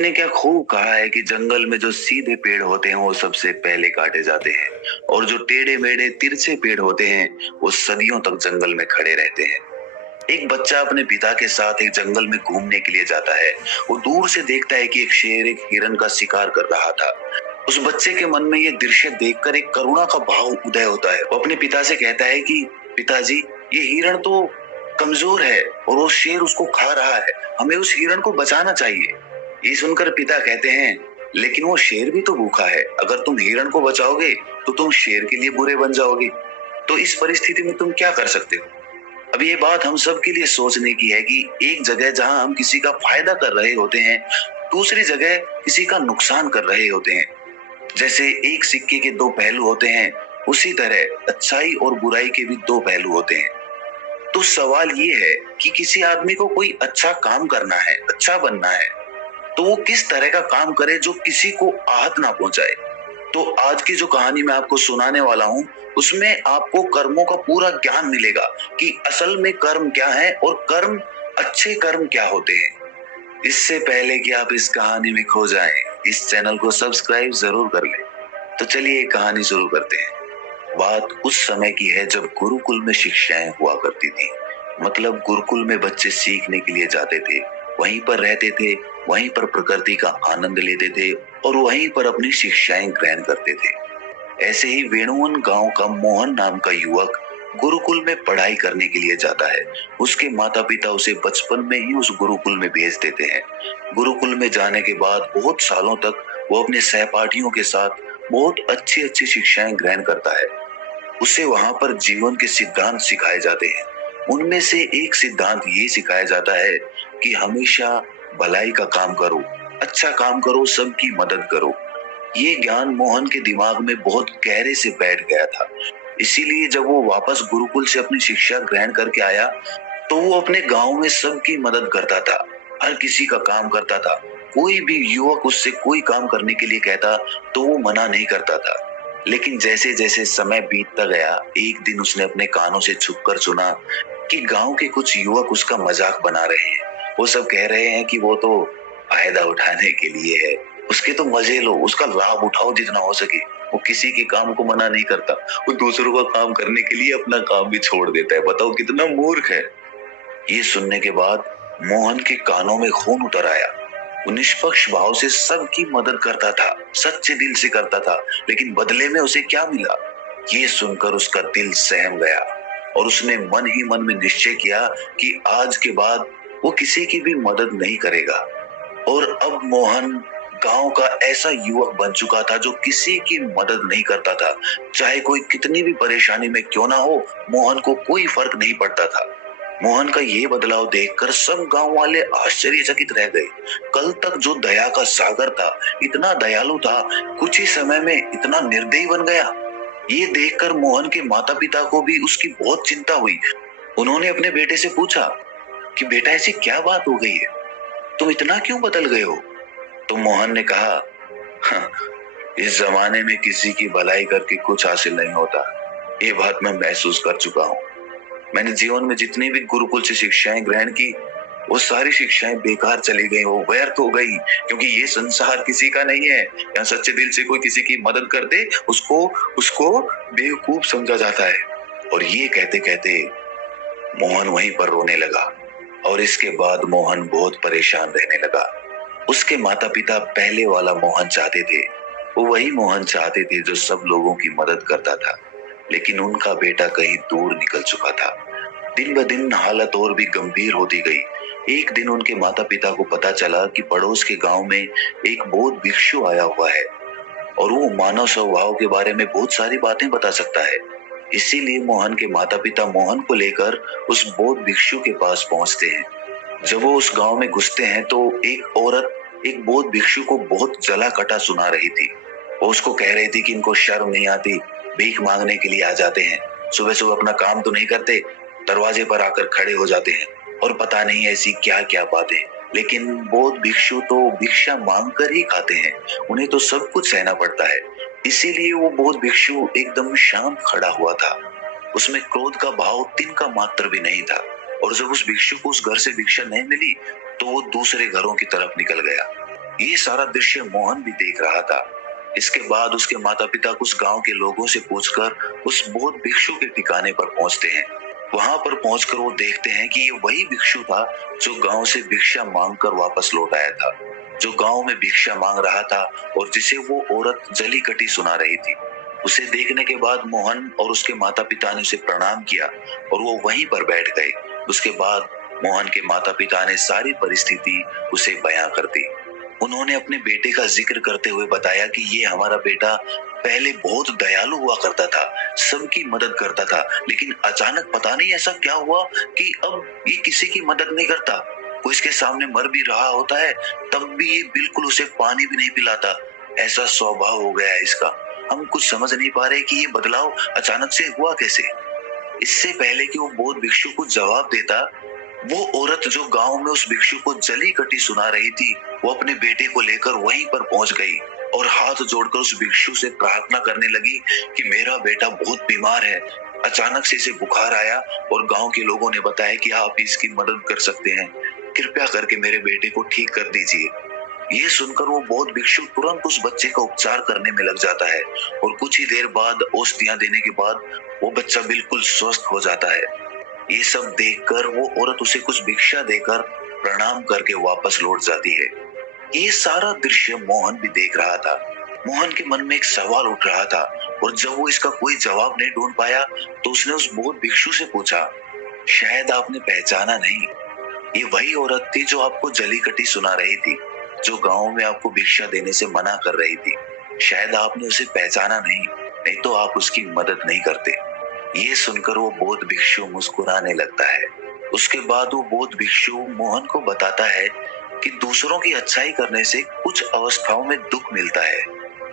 ने क्या खूब कहा है कि जंगल में जो सीधे पेड़ होते हैं वो सबसे पहले काटे जाते हैं और जो टेढ़े मेढ़े तिरछे पेड़ होते हैं वो सदियों तक जंगल में खड़े रहते हैं। एक बच्चा अपने पिता के साथ एक जंगल में घूमने के लिए जाता है। वो दूर से देखता है कि एक शेर एक हिरन का शिकार कर रहा था। उस बच्चे के मन में ये दृश्य देखकर एक करुणा का भाव उदय होता है। वो अपने पिता से कहता है कि पिताजी, ये हिरन तो कमजोर है और वो शेर उसको खा रहा है, हमें उस हिरन को बचाना चाहिए। ये सुनकर पिता कहते हैं, लेकिन वो शेर भी तो भूखा है, अगर तुम हिरन को बचाओगे तो तुम शेर के लिए बुरे बन जाओगे। तो इस परिस्थिति में तुम क्या कर सकते हो? अब ये बात हम सब के लिए सोचने की है कि एक जगह जहां हम किसी का फायदा कर रहे होते हैं, दूसरी जगह किसी का नुकसान कर रहे होते हैं। जैसे एक सिक्के के दो पहलू होते हैं, उसी तरह अच्छाई और बुराई के भी दो पहलू होते हैं। तो सवाल ये है कि किसी आदमी को कोई अच्छा काम करना है, अच्छा बनना है, तो वो किस तरह का काम करे जो किसी को आहत ना पहुंचाए। तो आज की जो कहानी मैं आपको सुनाने वाला हूं, उसमें आपको कर्मों का पूरा ज्ञान मिलेगा कि असल में कर्म क्या है और कर्म, अच्छे कर्म क्या होते हैं। इससे पहले कि आप इस कहानी में खो जाएं, इस चैनल को सब्सक्राइब जरूर कर लें। तो चलिए कहानी शुरू करते हैं। बात उस समय की है जब गुरुकुल में शिक्षाएं हुआ करती थी। मतलब गुरुकुल में बच्चे सीखने के लिए जाते थे, वहीं पर रहते थे, वहीं पर प्रकृति का आनंद लेते थे और वहीं पर अपनी शिक्षाएं ग्रहण करते थे। ऐसे ही वेणुवन गांव का मोहन नाम का युवक गुरुकुल में पढ़ाई करने के लिए जाता है। उसके माता पिता उसे बचपन में ही उस गुरुकुल में भेज देते हैं। गुरुकुल में जाने के बाद बहुत सालों तक वो अपने सहपाठियों के साथ बहुत अच्छी अच्छी शिक्षाएं ग्रहण करता है। उसे वहां पर जीवन के सिद्धांत सिखाए जाते हैं। उनमें से एक सिद्धांत ये सिखाया जाता है कि हमेशा भलाई का काम करो, अच्छा काम करो, सबकी मदद करो। ये ज्ञान मोहन के दिमाग में बहुत गहरे से बैठ गया था। इसीलिए जब वो वापस गुरुकुल से अपनी शिक्षा ग्रहण करके आया तो वो अपने गांव में सबकी मदद करता था, हर किसी का काम करता था। कोई भी युवक उससे कोई काम करने के लिए कहता तो वो मना नहीं करता था। लेकिन जैसे जैसे समय बीतता गया, एक दिन उसने अपने कानों से छुपकर सुना कि गांव के कुछ युवक उसका मजाक बना रहे हैं। वो सब कह रहे हैं कि वो तो फायदा उठाने के लिए है, उसके तो मजे लो, उसका लाभ उठाओ जितना हो सके। वो किसी के काम को मना नहीं करता, वो दूसरों का काम करने के लिए अपना काम भी छोड़ देता है। बताओ कितना मूर्ख है। ये सुनने के बाद मोहन के कानों में खून उतर आया। वो निष्पक्ष भाव से सबकी मदद करता था, सच्चे दिल से करता था, लेकिन बदले में उसे क्या मिला, ये सुनकर उसका दिल सहम गया और उसने मन ही मन में निश्चय किया कि आज के बाद वो किसी की भी मदद नहीं करेगा। और अब मोहन गांव का ऐसा युवक बन चुका था जो किसी की मदद नहीं करता था। चाहे कोई कितनी भी परेशानी में क्यों ना हो, मोहन को कोई फर्क नहीं पड़ता था। मोहन का ये बदलाव देखकर सब गांव वाले आश्चर्यचकित रह गए। कल तक जो दया का सागर था, इतना दयालु था, कुछ ही समय में इतना निर्दयी बन गया। ये देखकर मोहन के माता पिता को भी उसकी बहुत चिंता हुई। उन्होंने अपने बेटे से पूछा कि बेटा, ऐसी क्या बात हो गई है, तुम इतना क्यों बदल गए हो? तो मोहन ने कहा, "हाँ, इस जमाने में किसी की भलाई करके कुछ हासिल नहीं होता। ये बात मैं महसूस कर चुका हूँ। मैंने जीवन में जितनी भी गुरुकुल से शिक्षाएं ग्रहण की, वो सारी शिक्षाएं बेकार चली गई, वो व्यर्थ हो गई, क्योंकि ये संसार किसी का नहीं है। यहाँ सच्चे दिल से कोई किसी की मदद कर दे, उसको उसको बेवकूफ समझा जाता है।" और ये कहते कहते मोहन वहीं पर रोने लगा और इसके बाद मोहन बहुत परेशान रहने लगा। उसके माता पिता पहले वाला मोहन चाहते थे, वो वही मोहन चाहते थे जो सब लोगों की मदद करता था, लेकिन उनका बेटा कहीं दूर निकल चुका था। दिन ब दिन हालत और भी गंभीर होती गई। एक दिन उनके माता पिता को पता चला कि पड़ोस के गांव में एक बौद्ध भिक्षु आया हुआ है और वो मानव स्वभाव के बारे में बहुत सारी बातें बता सकता है। इसीलिए मोहन के माता पिता मोहन को लेकर उस बौद्ध भिक्षु के पास पहुंचते हैं। जब वो उस गांव में घुसते हैं तो एक औरत एक बौद्ध भिक्षु को बहुत जला कटा सुना रही थी। वो उसको कह रही थी कि इनको शर्म नहीं आती, भीख मांगने के लिए आ जाते हैं, सुबह सुबह अपना काम तो नहीं करते, दरवाजे पर आकर खड़े हो जाते हैं और पता नहीं ऐसी क्या क्या बातें। लेकिन बौद्ध भिक्षु तो भिक्षा मांग कर ही खाते हैं, उन्हें तो सब कुछ सहना पड़ता है। इसीलिए वो बौद्ध भिक्षु एकदम शांत खड़ा हुआ था। उसमें क्रोध का भाव तिनका मात्र भी नहीं था। और जब उस भिक्षु को उस घर से भिक्षा नहीं मिली तो वो दूसरे घरों की तरफ निकल गया। ये सारा दृश्य मोहन भी देख रहा था। इसके बाद उसके माता पिता कुछ गांव के लोगों से पूछकर उस बौद्ध भिक्षु के ठिकाने पर पहुंचते हैं। वहां पर पहुंचकर वो देखते हैं कि ये वही भिक्षु था जो गांव से भिक्षा मांगकर वापस लौट आया था, जो गांव में भिक्षा मांग रहा था और जिसे वो औरत जली कटी सुना रही थी। उसे देखने के बाद मोहन और उसके माता पिता ने उसे प्रणाम किया और वो वहीं पर बैठ गए। उसके बाद मोहन के माता पिता ने सारी परिस्थिति उसे बयां कर दी। उन्होंने अपने बेटे का जिक्र करते हुए बताया कि ये हमारा बेटा पहले बहुत दयालु हुआ करता था, सबकी मदद करता था, लेकिन अचानक पता नहीं ऐसा क्या हुआ कि अब ये किसी की मदद नहीं करता। कोई इसके सामने मर भी रहा होता है तब भी ये बिल्कुल उसे पानी भी नहीं पिलाता। ऐसा स्वभाव हो गया है इसका। हम कुछ समझ नहीं पा रहे कि ये बदलाव अचानक से हुआ कैसे। इससे पहले कि वो बौद्ध भिक्षु को जवाब देता, वो औरत जो गांव में उस भिक्षु को जली कटी सुना रही थी, वो अपने बेटे को लेकर वहीं पर पहुंच गई और हाथ जोड़कर उस भिक्षु से प्रार्थना करने लगी कि मेरा बेटा बहुत बीमार है, अचानक से इसे बुखार आया और गांव के लोगों ने बताया कि आप इसकी मदद कर सकते हैं, कृपया करके मेरे बेटे को ठीक कर दीजिए। ये सुनकर वो बौद्ध भिक्षु तुरंत उस बच्चे का उपचार करने में लग जाता है और कुछ ही देर बाद औषधियां देने के बाद वो बच्चा बिल्कुल स्वस्थ हो जाता है। ये सब देखकर वो औरत उसे कुछ भिक्षा देकर प्रणाम करके वापस लौट जाती है। ये सारा दृश्य मोहन भी देख रहा था। मोहन के मन में एक सवाल उठ रहा था और जब वो इसका कोई जवाब नहीं ढूंढ पाया तो उसने उस बौद्ध भिक्षु से पूछा, शायद आपने पहचाना नहीं, ये वही औरत थी जो आपको जली कटी सुना रही थी, जो गांव में आपको भिक्षा देने से मना कर रही थी। शायद आपने उसे पहचाना नहीं तो आप उसकी मदद नहीं करते। ये सुनकर वो बौद्ध भिक्षु मुस्कुराने लगता है। उसके बाद वो बौद्ध भिक्षु मोहन को बताता है कि दूसरों की अच्छाई करने से कुछ अवस्थाओं में दुख मिलता है,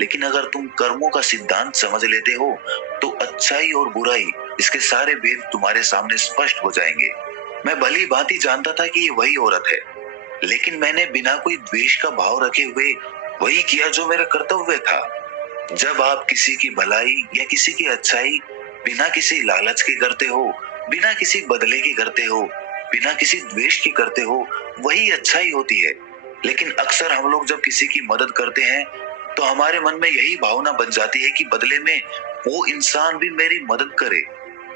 लेकिन अगर तुम कर्मों का सिद्धांत समझ लेते हो तो अच्छाई और बुराई इसके सारे भेद तुम्हारे सामने स्पष्ट हो जाएंगे। मैं भली भांति जानता था कि ये वही औरत है, लेकिन मैंने बिना कोई द्वेष का भाव रखे हुए वही किया जो मेरा कर्तव्य था। जब आप किसी की भलाई या किसी की अच्छाई बिना किसी लालच के करते हो, बिना किसी बदले के करते हो, बिना किसी द्वेष के करते हो, वही अच्छाई होती है। लेकिन अक्सर हम लोग जब किसी की मदद करते हैं तो हमारे मन में यही भावना बन जाती है कि बदले में वो इंसान भी मेरी मदद करे,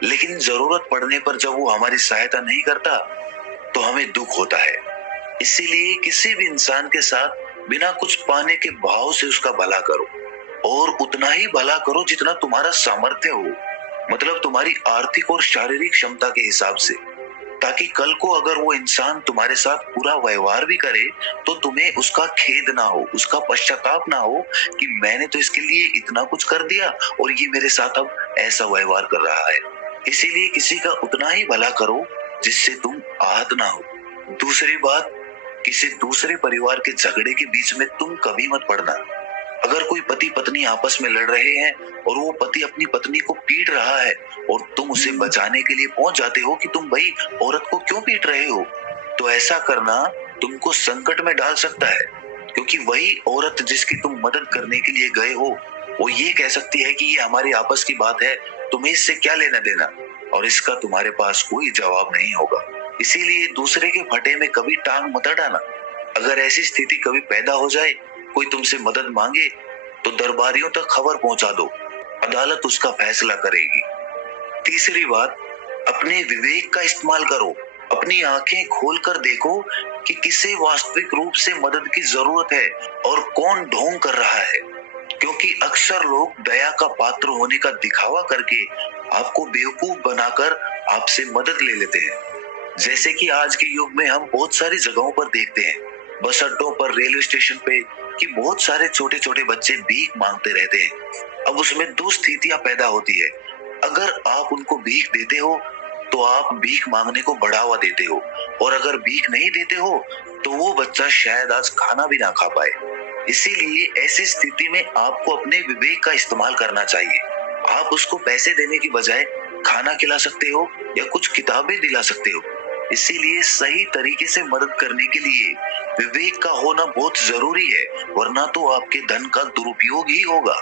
लेकिन जरूरत पड़ने पर जब वो हमारी सहायता नहीं करता तो हमें दुख होता है। इसीलिए किसी भी इंसान के साथ बिना कुछ पाने के भाव से उसका भला करो और उतना ही भला करो जितना तुम्हारा सामर्थ्य हो, मतलब तुम्हारी आर्थिक और शारीरिक क्षमता के हिसाब से, ताकि कल को अगर वो इंसान तुम्हारे साथ पूरा व्यवहार भी करे तो तुम्हें उसका खेद ना हो, उसका पश्चाताप ना हो कि मैंने तो इसके लिए इतना कुछ कर दिया और ये मेरे साथ अब ऐसा व्यवहार कर रहा है। इसीलिए किसी का उतना ही भला करो जिससे तुम आहत ना हो। दूसरी बात, किसी दूसरे परिवार के झगड़े के बीच में तुम कभी मत पड़ना। अगर कोई पति पत्नी आपस में लड़ रहे हैं और वो पति अपनी पत्नी को पीट रहा है और तुम उसे बचाने के लिए पहुंच जाते हो कि तुम भाई औरत को क्यों पीट रहे हो, तो ऐसा करना तुमको संकट में डाल सकता है, क्योंकि वही औरत जिसकी तुम मदद करने के लिए गए हो वो ये कह सकती है कि ये हमारी आपस की बात है, तुम्हें इससे क्या लेना देना, और इसका तुम्हारे पास कोई जवाब नहीं होगा। इसीलिए दूसरे के फटे में कभी टांग मत अड़ाना। अगर ऐसी स्थिति कभी पैदा हो जाए, कोई तुमसे मदद मांगे तो दरबारियों तक खबर पहुंचा दो, अदालत उसका फैसला करेगी। तीसरी बात, अपने विवेक का इस्तेमाल करो। अपनी आंखें खोलकर देखो कि किसे वास्तविक रूप से मदद की जरूरत है और कौन ढोंग कर रहा है, क्योंकि अक्सर लोग दया का पात्र होने का दिखावा करके आपको बेवकूफ बनाकर आपसे मदद ले लेते हैं। जैसे कि आज के युग में हम बहुत सारी जगहों पर देखते हैं, बस अड्डों पर, रेलवे स्टेशन पे, कि बहुत सारे छोटे छोटे बच्चे भीख मांगते रहते हैं। अब उसमें दो स्थितियां पैदा होती है। अगर आप उनको भीख देते हो तो आप भीख मांगने को बढ़ावा देते हो, और अगर भीख नहीं देते हो तो वो बच्चा शायद आज खाना भी ना खा पाए। इसीलिए ऐसी स्थिति में आपको अपने विवेक का इस्तेमाल करना चाहिए। आप उसको पैसे देने की बजाय खाना खिला सकते हो या कुछ किताबें दिला सकते हो। इसीलिए सही तरीके से मदद करने के लिए विवेक का होना बहुत जरूरी है, वरना तो आपके धन का दुरुपयोग ही होगा।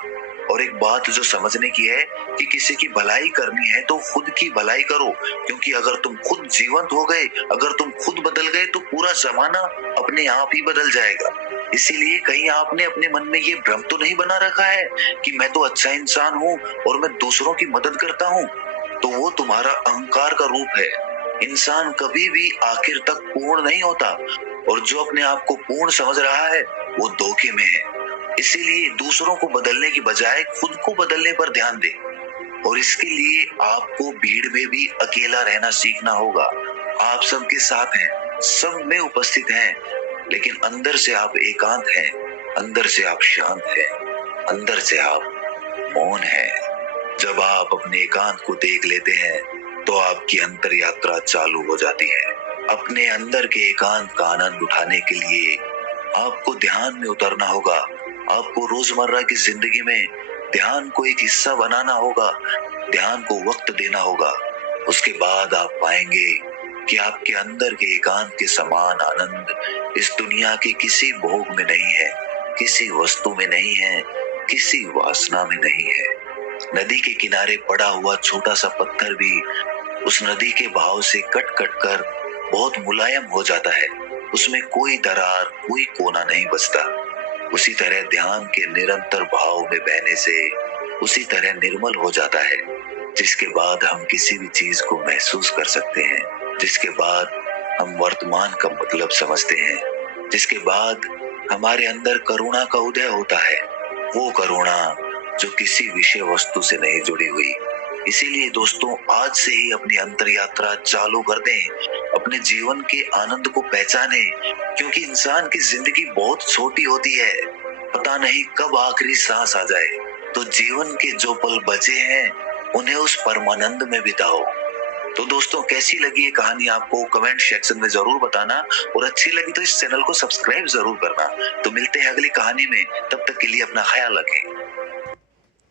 और एक बात जो समझने की है कि किसी की भलाई करनी है तो खुद की भलाई करो, क्योंकि अगर तुम खुद जीवंत हो गए, अगर तुम खुद बदल गए तो पूरा जमाना अपने आप ही बदल जाएगा। इसीलिए कहीं आपने अपने मन में ये भ्रम तो नहीं बना रखा है कि मैं तो अच्छा इंसान हूँ और मैं दूसरों की मदद करता हूँ, तो वो तुम्हारा अहंकार का रूप है। इंसान कभी भी आखिर तक पूर्ण नहीं होता, और जो अपने आप को पूर्ण समझ रहा है वो धोखे में है। इसीलिए दूसरों को बदलने की बजाय खुद को बदलने पर ध्यान दे, और इसके लिए आपको भीड़ में भी अकेला रहना सीखना होगा। आप सबके साथ हैं, सब में उपस्थित हैं, लेकिन अंदर से आप एकांत हैं, अंदर से आप शांत हैं, अंदर से आप मौन हैं। जब आप अपने एकांत को देख लेते हैं तो आपकी अंतर यात्रा चालू हो जाती है। अपने अंदर के एकांत का आनंद उठाने के लिए आपको ध्यान में उतरना होगा। आपको रोजमर्रा की जिंदगी में ध्यान को एक हिस्सा बनाना होगा, ध्यान को वक्त देना होगा। उसके बाद आप पाएंगे कि आपके अंदर के एकांत के समान आनंद इस दुनिया के किसी भोग में नहीं है, किसी वस्तु में नहीं है, किसी वासना में नहीं है। नदी के किनारे पड़ा हुआ छोटा सा पत्थर भी उस नदी के बहाव से कट कट कर बहुत मुलायम हो जाता है, उसमें कोई दरार, कोई कोना नहीं बचता। उसी तरह ध्यान के निरंतर भाव में बहने से उसी तरह निर्मल हो जाता है, जिसके बाद हम किसी भी चीज को महसूस कर सकते हैं, जिसके बाद हम वर्तमान का मतलब समझते हैं, जिसके बाद हमारे अंदर करुणा का उदय होता है, वो करुणा जो किसी विषय वस्तु से नहीं जुड़ी हुई। इसीलिए दोस्तों, आज से ही अपनी अंतर यात्रा चालू कर दें, अपने जीवन के आनंद को पहचाने, क्योंकि इंसान की जिंदगी बहुत छोटी होती है, पता नहीं कब आखिरी सांस आ जाए। तो जीवन के जो पल बचे हैं उन्हें उस परमानंद में बिताओ। तो दोस्तों, कैसी लगी ये कहानी आपको कमेंट सेक्शन में जरूर बताना, और अच्छी लगी तो इस चैनल को सब्सक्राइब जरूर करना। तो मिलते हैं अगली कहानी में, तब तक के लिए अपना ख्याल रखें।